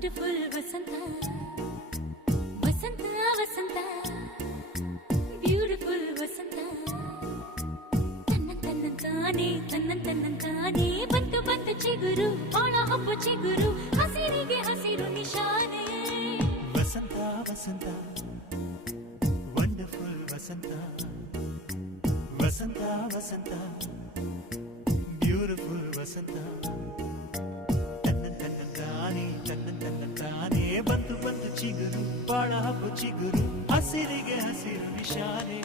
wonderful ವಸಂತ ವಸಂತ ವಸಂತ beautiful ವಸಂತ ತನ್ನಂತಾನೆ ಬಂತು ಬಂತು ಚಿಗುರು ಒಳ ಹಬ್ಬ ಚಿಗುರು ಹಸಿರಿಗೆ ಹಸಿರು ನಿಶಾನೆ ವಸಂತ ವಸಂತ ವಂಡರ್ಫುಲ್ ವಸಂತ ವಸಂತ ವಸಂತ ಬ್ಯೂಟಿಫುಲ್ ವಸಂತ ತನ್ನಂತಾನೆ ಬಂತು ಬಂತು ಚಿಗುರು ಬಾಳ ಹಬ್ಬ ಚಿಗುರು ಹಸಿರಿಗೆ ಹಸಿರು ನಿಶಾನೆ